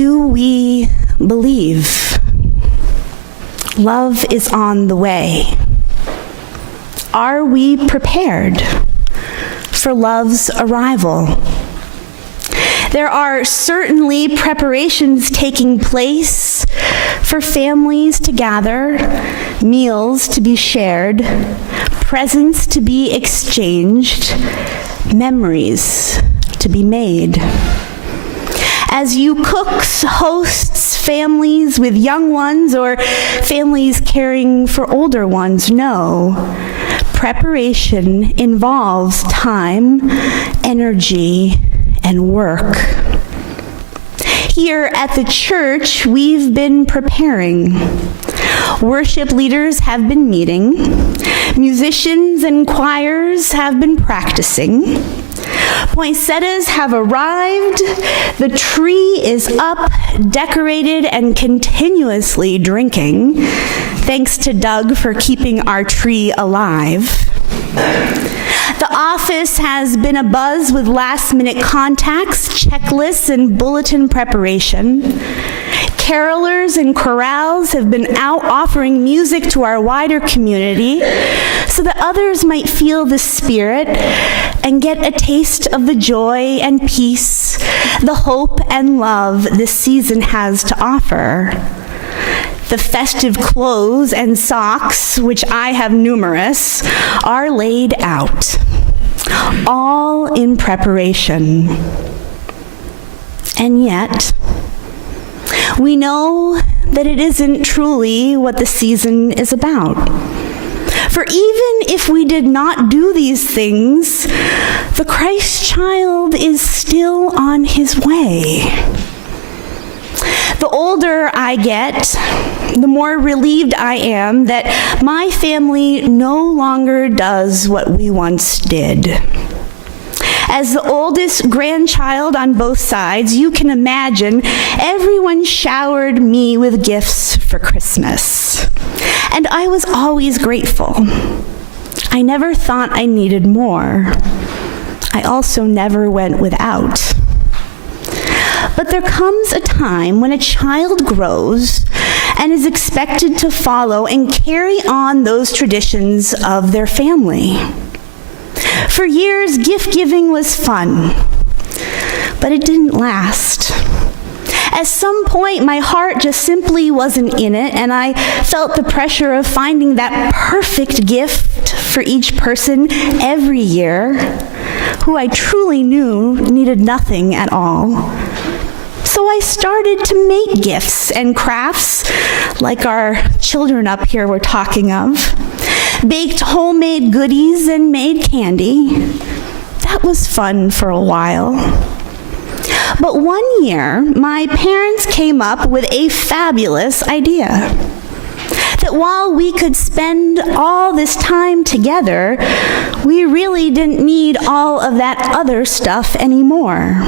Do we believe? Love is on the way. Are we prepared for love's arrival? There are certainly preparations taking place for families to gather, meals to be shared, presents to be exchanged, memories to be made. As you cooks, hosts, families with young ones or families caring for older ones know, preparation involves time, energy, and work. Here at the church, we've been preparing. Worship leaders have been meeting. Musicians and choirs have been practicing. Poinsettias have arrived. The tree is up, decorated, and continuously drinking. Thanks to Doug for keeping our tree alive. The office has been abuzz with last-minute contacts, checklists, and bulletin preparation. Carolers and chorales have been out offering music to our wider community so that others might feel the spirit and get a taste of the joy and peace, the hope and love this season has to offer. The festive clothes and socks, which I have numerous, are laid out, all in preparation. And yet, we know that it isn't truly what the season is about. For even if we did not do these things, the Christ child is still on his way. The older I get, the more relieved I am that my family no longer does what we once did. As the oldest grandchild on both sides, you can imagine everyone showered me with gifts for Christmas. And I was always grateful. I never thought I needed more. I also never went without. But there comes a time when a child grows and is expected to follow and carry on those traditions of their family. For years, gift-giving was fun, but it didn't last. At some point, my heart just simply wasn't in it, and I felt the pressure of finding that perfect gift for each person every year, who I truly knew needed nothing at all. So I started to make gifts and crafts, like our children up here were talking of, baked homemade goodies and made candy. That was fun for a while. But one year, my parents came up with a fabulous idea. That while we could spend all this time together, we really didn't need all of that other stuff anymore.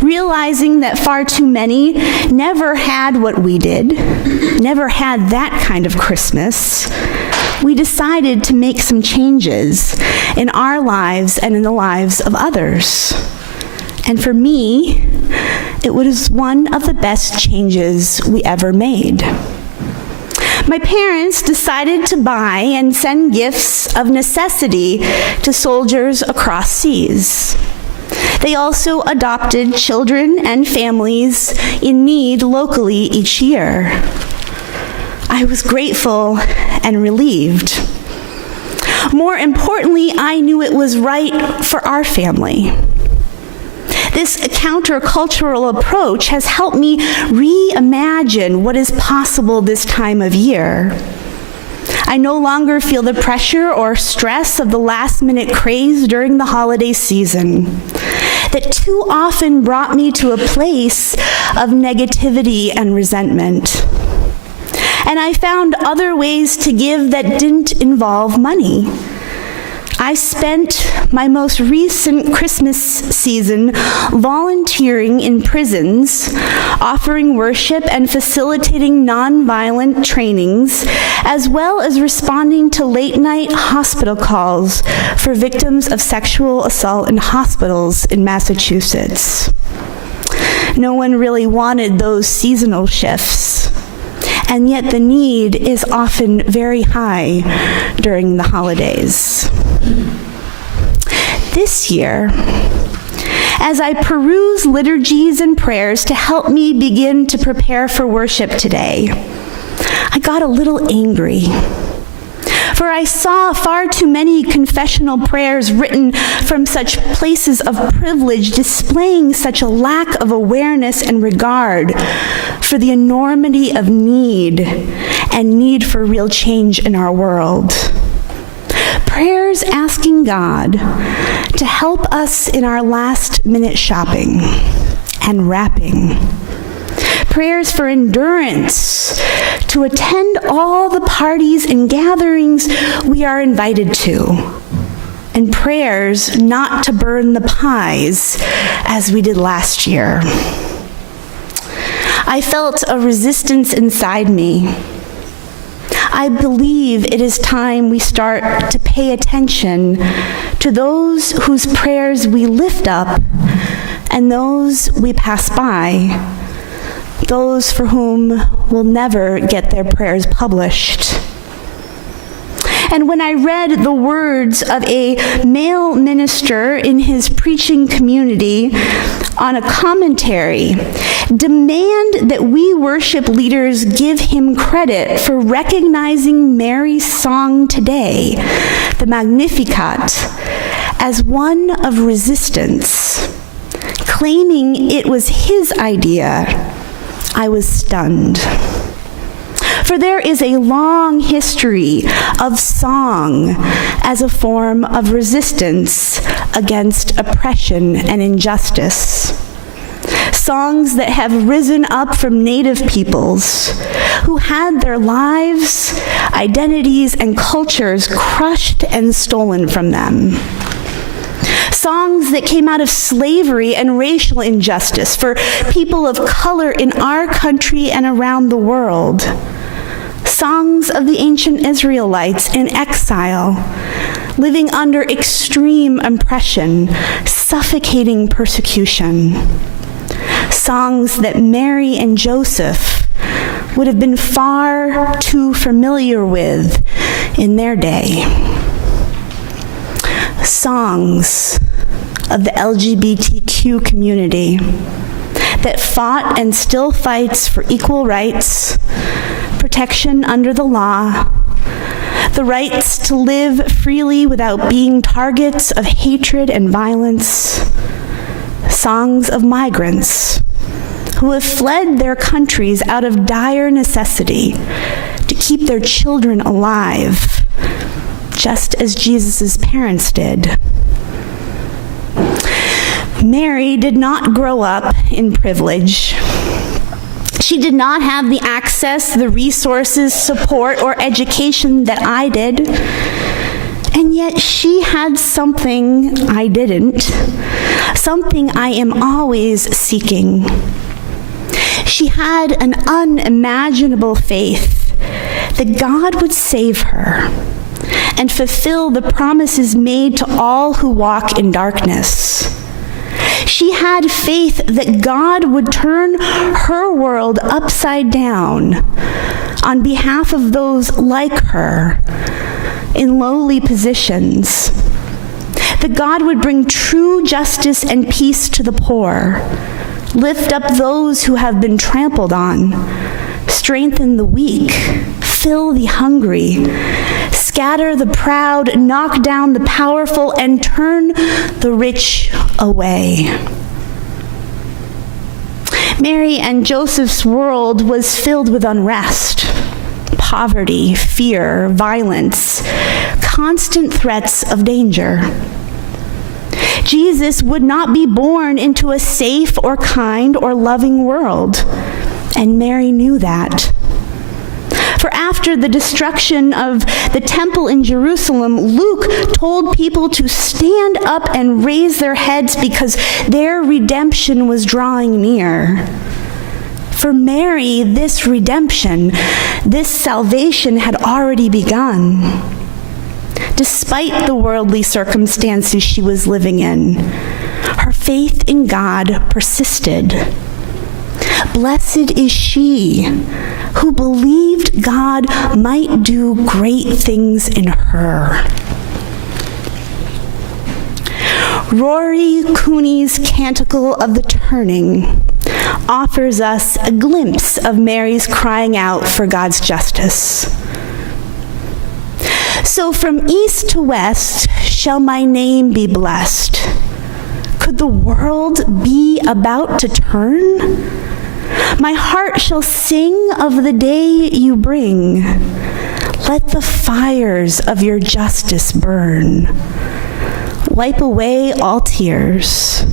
Realizing that far too many never had what we did, never had that kind of Christmas, we decided to make some changes in our lives and in the lives of others. And for me, it was one of the best changes we ever made. My parents decided to buy and send gifts of necessity to soldiers across seas. They also adopted children and families in need locally each year. I was grateful and relieved. More importantly, I knew it was right for our family. This countercultural approach has helped me reimagine what is possible this time of year. I no longer feel the pressure or stress of the last-minute craze during the holiday season that too often brought me to a place of negativity and resentment. And I found other ways to give that didn't involve money. I spent my most recent Christmas season volunteering in prisons, offering worship and facilitating nonviolent trainings, as well as responding to late-night hospital calls for victims of sexual assault in hospitals in Massachusetts. No one really wanted those seasonal shifts. And yet the need is often very high during the holidays. This year, as I peruse liturgies and prayers to help me begin to prepare for worship today, I got a little angry. For I saw far too many confessional prayers written from such places of privilege, displaying such a lack of awareness and regard for the enormity of need and need for real change in our world. Prayers asking God to help us in our last-minute shopping and wrapping. Prayers for endurance to attend all the parties and gatherings we are invited to. And prayers not to burn the pies as we did last year. I felt a resistance inside me. I believe it is time we start to pay attention to those whose prayers we lift up and those we pass by, those for whom will never get their prayers published. And when I read the words of a male minister in his preaching community on a commentary, demand that we worship leaders give him credit for recognizing Mary's song today, the Magnificat, as one of resistance, claiming it was his idea, I was stunned. For there is a long history of song as a form of resistance against oppression and injustice. Songs that have risen up from native peoples who had their lives, identities, and cultures crushed and stolen from them. Songs that came out of slavery and racial injustice for people of color in our country and around the world. Songs of the ancient Israelites in exile, living under extreme oppression, suffocating persecution. Songs that Mary and Joseph would have been far too familiar with in their day. Songs of the LGBTQ community that fought and still fights for equal rights, protection under the law, the rights to live freely without being targets of hatred and violence. Songs of migrants who have fled their countries out of dire necessity to keep their children alive, just as Jesus' parents did. Mary did not grow up in privilege. She did not have the access, the resources, support, or education that I did. And yet she had something I didn't, something I am always seeking. She had an unimaginable faith that God would save her and fulfill the promises made to all who walk in darkness. She had faith that God would turn her world upside down on behalf of those like her in lowly positions, that God would bring true justice and peace to the poor, lift up those who have been trampled on, strengthen the weak, fill the hungry, scatter the proud, knock down the powerful, and turn the rich away. Mary and Joseph's world was filled with unrest, poverty, fear, violence, constant threats of danger. Jesus would not be born into a safe or kind or loving world, and Mary knew that. For after the destruction of the temple in Jerusalem, Luke told people to stand up and raise their heads because their redemption was drawing near. For Mary, this redemption, this salvation had already begun. Despite the worldly circumstances she was living in, her faith in God persisted. Blessed is she who believed God might do great things in her. Rory Cooney's Canticle of the Turning offers us a glimpse of Mary's crying out for God's justice. So from east to west shall my name be blessed. Could the world be about to turn? My heart shall sing of the day you bring. Let the fires of your justice burn. Wipe away all tears,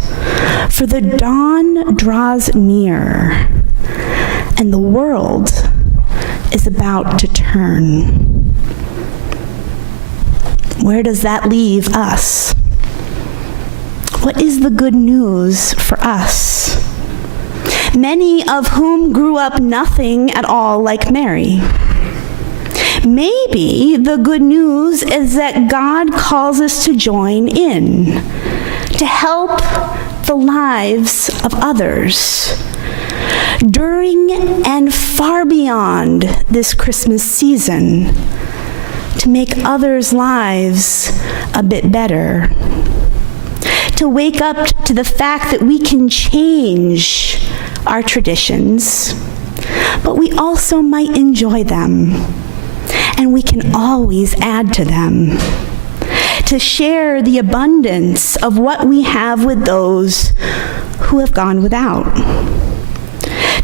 for the dawn draws near, and the world is about to turn. Where does that leave us? What is the good news for us? Many of whom grew up nothing at all like Mary. Maybe the good news is that God calls us to join in, to help the lives of others. During and far beyond this Christmas season, to make others' lives a bit better. To wake up to the fact that we can change our traditions, but we also might enjoy them. And we can always add to them. To share the abundance of what we have with those who have gone without.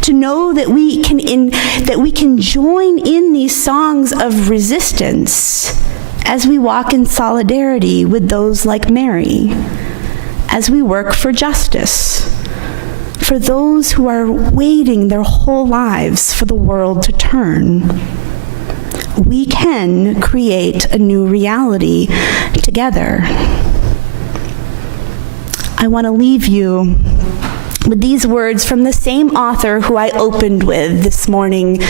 To know that we can join in these songs of resistance as we walk in solidarity with those like Mary, as we work for justice, for those who are waiting their whole lives for the world to turn. We can create a new reality together. I want to leave you with these words from the same author who I opened with this morning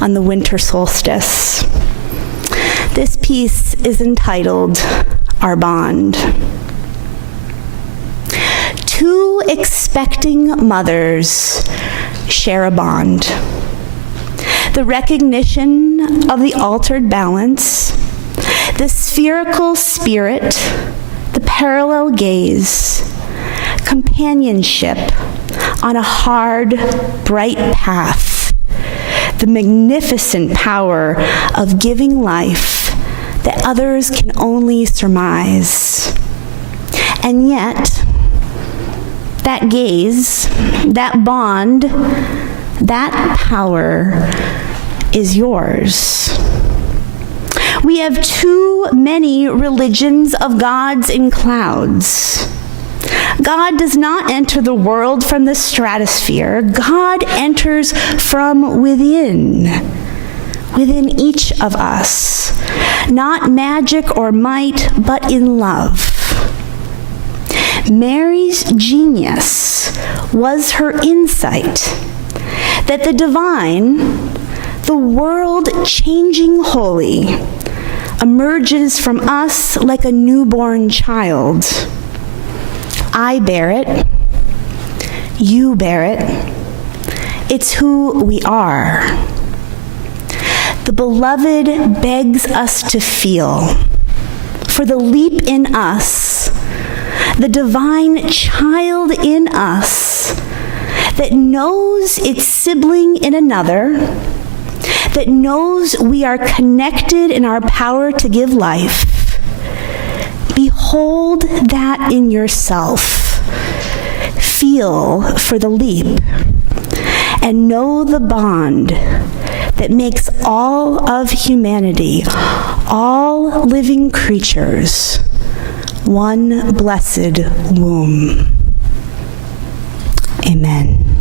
on the winter solstice. This piece is entitled, Our Bond. Two expecting mothers share a bond. The recognition of the altered balance, the spherical spirit, the parallel gaze, companionship on a hard, bright path, the magnificent power of giving life that others can only surmise. And yet, that gaze, that bond, that power is yours. We have too many religions of gods in clouds. God does not enter the world from the stratosphere. God enters from within each of us. Not magic or might, but in love. Mary's genius was her insight that the divine, the world-changing holy, emerges from us like a newborn child. I bear it. You bear it. It's who we are. The beloved begs us to feel, for the leap in us, the divine child in us, that knows its sibling in another, that knows we are connected in our power to give life. Behold that in yourself. Feel for the leap, and know the bond that makes all of humanity, all living creatures, one blessed womb. Amen.